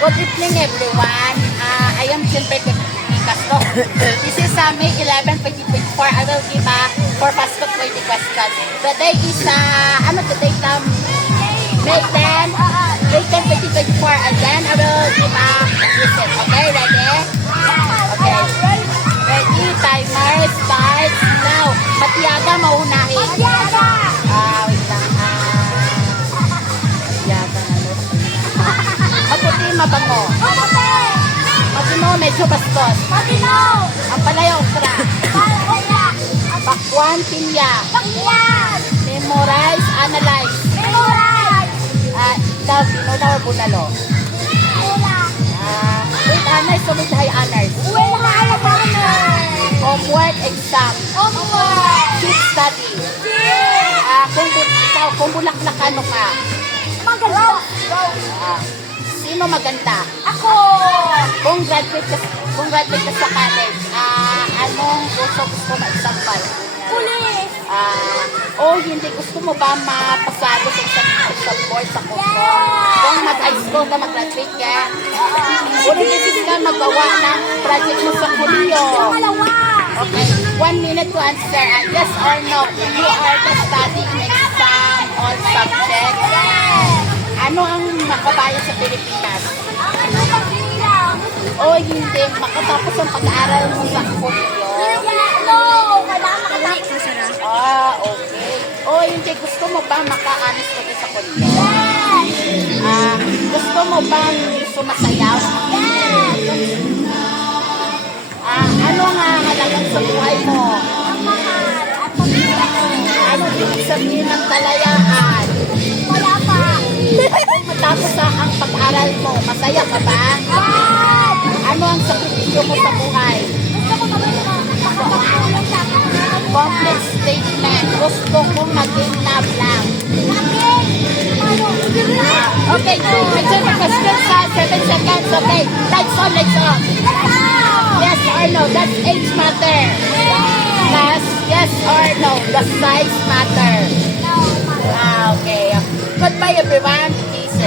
Good evening everyone. I am siyempre Castro. This is May 11, 2024. I will give for Pasco 20 questions. The date is, the date May 10, May 10, 2024. And then I will give visit. Okay, ready? Okay. Ready, timer, starts now. Matiyaga, maunahin. Matiyaga! Wait lang. Matiyaga, maputi, mabango. Maputi! Matino, medyo bastos. Matino! Ang palay, okra. Palaya! Bakwan, pinya. Bakyan! Memorize, analyze. Memorize! Ikaw, tinulaw, bunalo. Wala! With honors o with high honors. Wala! Homework, exam. Homework! Keep study. Kung bulaklak, ano ka? Maganda! Sino maganda? Ako! Kung graduate ka sa college, anong gusto mo example? Pulis! Hindi gusto mo ba mapasado sa isang board sa kurso? Yeah! Kung mag-high school ka, mag-graduate ka, ulit ka magawa ng project mo sa kulyo. Pangalawa! Okay, 1 minute to answer. Yes or no, you are the studying exam all subjects. Yes! Ano ang makabayan sa Pilipinas? Ano pagbilang? Hindi, makatapos ang pag-aaral mo sa kulyo. No! Kailangan makatapos. Okay. Hindi, gusto mo ba maka-anis ko sa kulyo? Yes! Gusto mo bang sumasayaw? Yes! Ano nga halagang sa buhay mo? Ang mahal at pagbilang. Ano ibig sabihin ng kalayaan? Wala pa. Matapos ang pag-aral mo, masaya ka ba? At Ano ang sakripisyo mo sa buhay? gusto ko naman makapagpulong sa akin. Complex statement. Gusto kong maging love lang. Bakit? Ano? Okay, return the question sa 7 seconds. Okay, lights on, lights on. Yes or no, does age matter? Does yes or no, does size matter? Okay. Goodbye everyone. Peace.